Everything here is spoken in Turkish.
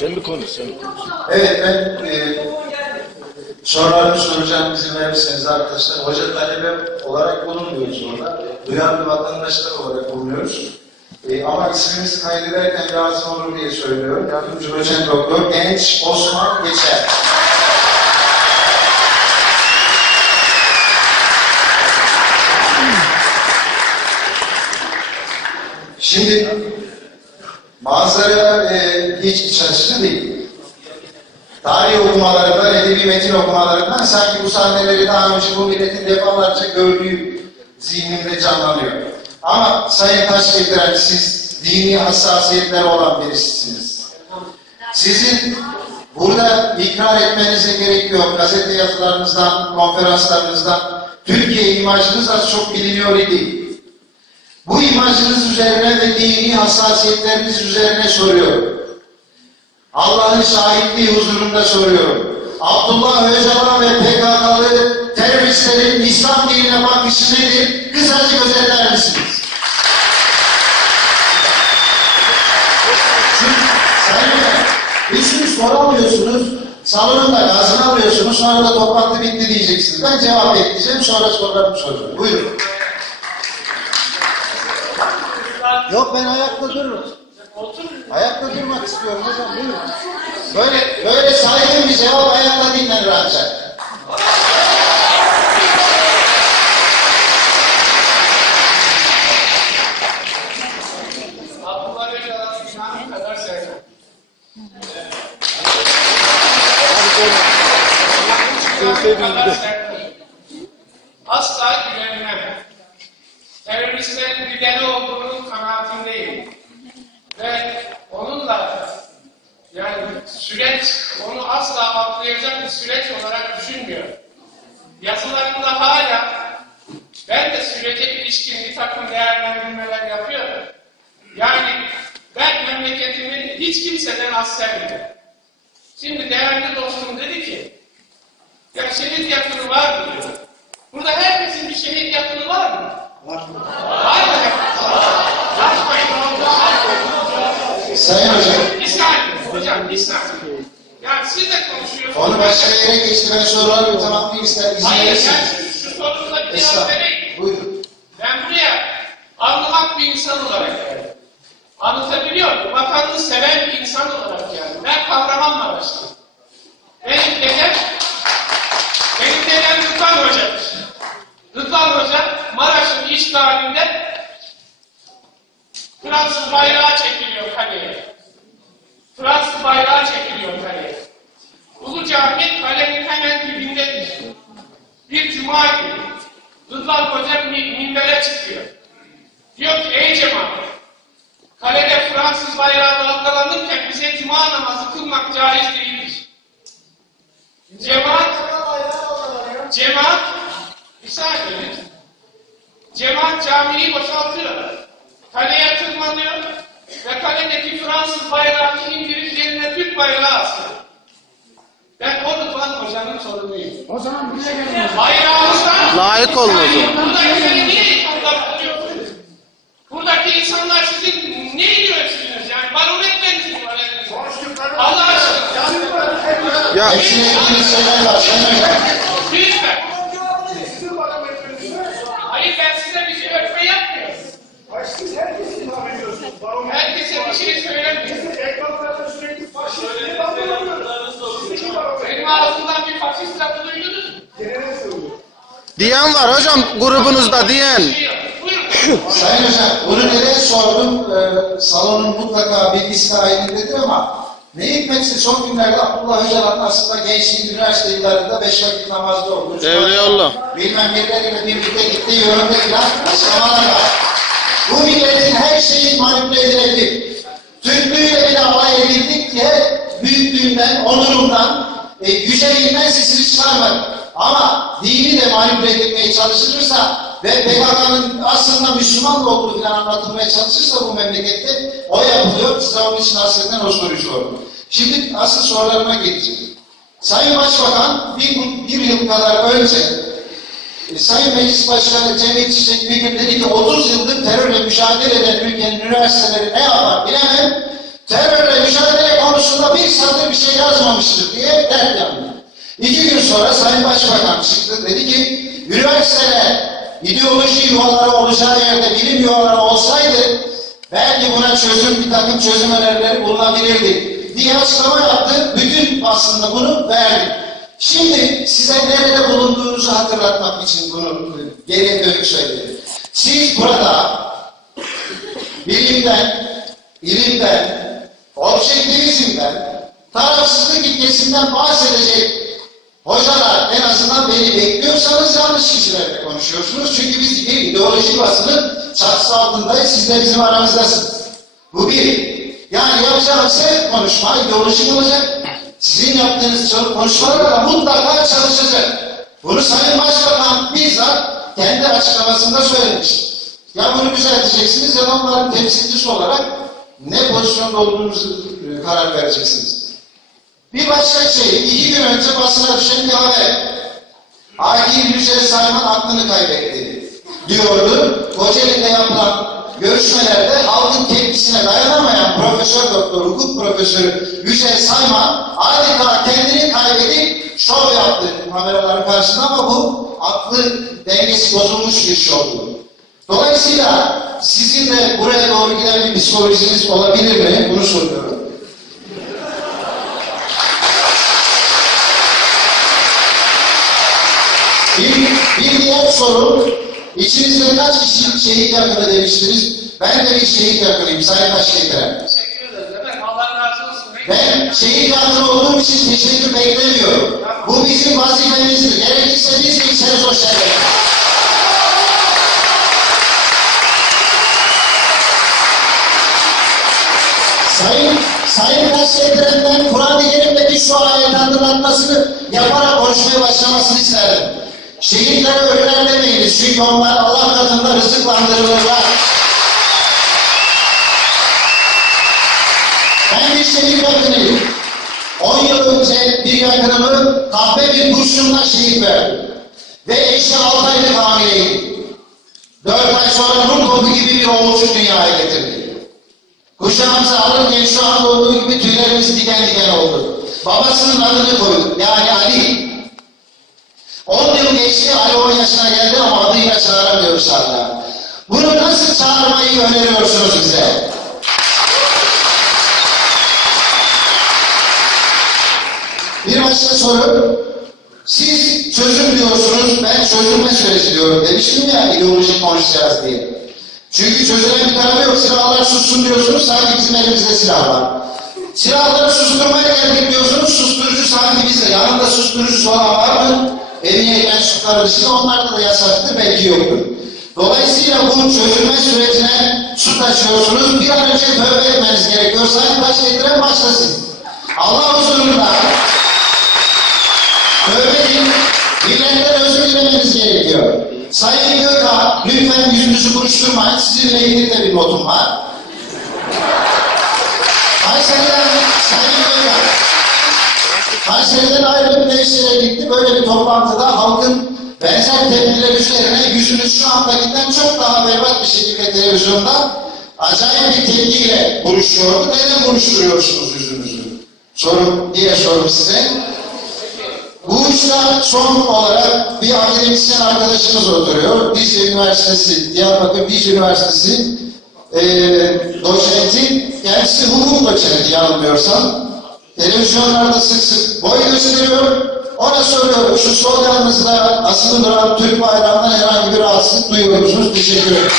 Sen bir konuş, sen bir konuş. Evet ben e, sorularımı soracağım izin verirseniz arkadaşlar. Hoca talebe olarak bulunmuyoruz orada. Duyarlı vatandaşlar olarak bulunuyoruz. E, ama ismimizi kaydederken lazım olur diye söylüyorum. Yardımcı doçent doktor Genç Osman Geçer. Şimdi manzara e, hiç iç açıcı değil. Tarih okumalarından, edebi metin okumalarından sanki bu sahneleri daha önce bu milletin defalarca gördüğü zihnimde canlanıyor. Ama Sayın Taşgetiren siz dini hassasiyetler olan birisisiniz. Sizin burada ikrar etmenize gerek yok. Gazete yazılarınızdan, konferanslarınızdan Türkiye imajınız az çok biliniyor idi. Bu imajınız üzerine ve dini hassasiyetleriniz üzerine soruyorum. Allah'ın şahitliği huzurunda soruyorum. Abdullah Öcalan ve PKK'lı teröristlerin İslam dinine bakışı nedir? Kısaca özetler misiniz? Çünkü gün soramıyorsunuz, salonun da gazını alıyorsunuz, sonra da toplantı bitti diyeceksiniz. Ben cevap bekleyeceğim, sonra sorularımı soracağım. Buyurun. Yok ben ayakta dururum. Ayakta durmak istiyorum hocam buyurun. Böyle, böyle saygın bir cevap ayakta dinlenir ancak. Abdullah Öcalan'ın günahı kadar sevmem. kadar sevmem. Asla güvenmem. Teröristlerin lideri olduğunun kanaatindeyim. Ve onunla yani süreç, onu asla atlayacak bir süreç olarak düşünmüyorum. Yazılarımda hala ben de sürece ilişkin bir takım değerlendirmeler yapıyorum. Yani ben memleketimin hiç kimseden az sevmedim. Şimdi değerli dostum dedi ki, ya şehit yakını var mı. Burada herkesin bir şehit yakını var mı? Var mı? Var mı? Kaçmayın Sayın hocam, Bir saniye hocam bir saniye. Ya siz de konuşuyorsunuz. onu yere geçti. Ben sorularımı tamamlayayım ister izin Hayır verirsiniz. yani şu, sorunuza bir cevap vereyim. Buyurun. Ben buraya anlamak bir insan olarak geldim. Anlatabiliyor muyum? Vatanını seven bir insan olarak geldim. Ben Kahramanmaraşlıyım. Bir cuma günü Rıdvan Hoca mi- minbere çıkıyor. Diyor ki ey cemaat, kalede Fransız bayrağı dalgalanırken bize cuma namazı kılmak caiz değildir. Cemaat, cemaat, saniye lütfen. Cemaat camiyi boşaltıyor. Kaleye tırmanıyor ve kaledeki Fransız bayrağını indirip yerine Türk bayrağı asıyor. Ben o Rıdvan Hoca'nın sorumluyum. O zaman bize gelmez. Bayrağımızdan Layık olun o zaman. Buradakileri niye tutuyorsunuz? Buradaki insanlar sizin ne diyorsunuz yani? Barometreniz mi var elinizde? Allah aşkına. Ya Hepsine ilgili şeyler var. Lütfen. Hayır ben size bir şey örtme yapmıyorum. Herkese bir şey söylemiyorum. Benim ağzımdan bir faşist lafı duydunuz mu? Diyen var hocam grubunuzda diyen. Sayın hocam, bunu neden sordum? Ee, salonun mutlaka bilgisi dahilindedir ama ne hikmetse son günlerde Abdullah Öcalan'ın aslında gençliğin üniversite yıllarında beş vakit namazda olduğu. Evliyaullah. Bilmem birileriyle birlikte gittiği yönde filan açıklamalar var. Bu milletin her şeyi manipüle edilebilir. Türklüğüyle bile alay edildikçe büyüklüğünden, onurundan, e, yüceliğinden sesini çıkarmadı. Ama dini de manipüle edilmeye çalışılırsa ve PKK'nın aslında Müslüman da olduğu falan anlatılmaya çalışırsa bu memlekette o yapılıyor. Size onun için aslında o soruyu sordum. Şimdi asıl sorularıma geleceğim. Sayın Başbakan bir, bir yıl kadar önce e, Sayın Meclis Başkanı Cemil Çiçek bir gün dedi ki 30 yıldır terörle mücadele eden ülkenin üniversiteleri ne yapar bilemem. terörle mücadele konusunda bir satır bir şey yazmamıştır diye dert yandı. İki gün sonra Sayın Başbakan çıktı dedi ki üniversiteler ideoloji yuvaları olacağı yerde bilim yuvaları olsaydı belki buna çözüm bir takım çözüm önerileri bulunabilirdi diye açıklama yaptı. Bütün aslında bunu verdi. Şimdi size nerede bulunduğunuzu hatırlatmak için bunu geriye dönük söyledim. Siz burada bilimden, ilimden, objektivizmden, tarafsızlık ilkesinden bahsedecek hocalar en azından beni bekliyorsanız yanlış kişilerle konuşuyorsunuz. Çünkü biz bir ideolojik basının çatısı altındayız, siz de bizim aramızdasınız. Bu bir. Yani yapacağımız her konuşma ideolojik olacak. Sizin yaptığınız konuşmalarla mutlaka çalışacak. Bunu Sayın Başbakan bizzat kendi açıklamasında söylemiştir. Ya bunu düzelteceksiniz ya da onların temsilcisi olarak ne pozisyonda olduğunuzu e, karar vereceksiniz. Bir başka şey, iki gün önce basına düşen bir haber. Akif Yücel Sayman aklını kaybetti. Diyordu, Kocaeli'de yapılan görüşmelerde halkın tepkisine dayanamayan Profesör Doktor, hukuk profesörü Yücel Sayman adeta kendini kaybedip şov yaptı kameraların karşısında ama bu aklı dengesi bozulmuş bir şovdu. Dolayısıyla sizin de buraya doğru giden bir psikolojiniz olabilir mi? Bunu soruyorum. Bir, bir diğer soru, içinizde kaç kişi şehit yakını demiştiniz? Ben de bir şehit yakınıyım Sayın Başkekrem. Teşekkür ederiz. Efendim Allah razı olsun. Ben şehit yakını olduğum için teşekkür beklemiyorum. Bu bizim vazifemizdir. Gerekirse biz içeriz o şerrefe. Sayın, Sayın Başkekrem'den Kur'an-ı Kerim'deki şu ayet hatırlatmasını yaparak konuşmaya başlamasını isterdim. Şehitlere ölüler demeyiniz çünkü onlar Allah katında rızıklandırılırlar. Ben bir şehit yakınıyım. 10 yıl önce bir yakınımı kahve bir kurşunla şehit verdim. Ve eşi 6 aylık hamileydi. 4 ay sonra nur topu gibi bir oğulcu dünyaya getirdi. Kuşağımıza alırken şu anda olduğu gibi tüylerimiz diken diken oldu. Babasının adını koyduk. Yani Ali. 10 yıl geçti, Ali 10 yaşına geldi ama adıyla çağıramıyoruz hala. Bunu nasıl çağırmayı öneriyorsunuz bize? Bir başka soru. Siz çözüm diyorsunuz, ben çözülme süreci diyorum. Demiştim ya ideolojik konuşacağız diye. Çünkü çözülen bir tarafı yok. Silahlar sussun diyorsunuz, sanki bizim elimizde silah var. Silahları susturmaya geldik diyorsunuz, susturucu sanki bizde. Yanında susturucu olan var mı? Emniyet mensupları dışında onlarda da yasaktır, belki yoktur. Dolayısıyla bu çözülme sürecine su taşıyorsunuz. Bir an önce tövbe etmeniz gerekiyor. Sayın Başkentiren başlasın. Allah huzurunda tövbe edin, birilerinden özür dilemeniz gerekiyor. Sayın Gökhan, lütfen yüzünüzü buruşturmayın. Sizinle ilgili de bir notum var. Kayseri'den Sayın Gökhan, Kayseri'den ayrı bir tesire gitti. Böyle bir toplantıda halkın benzer tepkiler üzerine yüzünüz şu andakinden çok daha berbat bir şekilde televizyonda acayip bir tepkiyle buruşuyordu. Neden buruşturuyorsunuz yüzünüzü? Sorum, diye sorum size. Bu uçta son olarak bir akademisyen arkadaşımız oturuyor. Dicle Üniversitesi, Diyarbakır Dicle Üniversitesi e, doçenti, kendisi hukuk doçenti yanılmıyorsam. Televizyonlarda sık sık boy gösteriyor. Ona soruyorum şu sloganınızda asılı duran Türk bayrağından herhangi bir rahatsızlık duyuyor musunuz? Teşekkür ederim.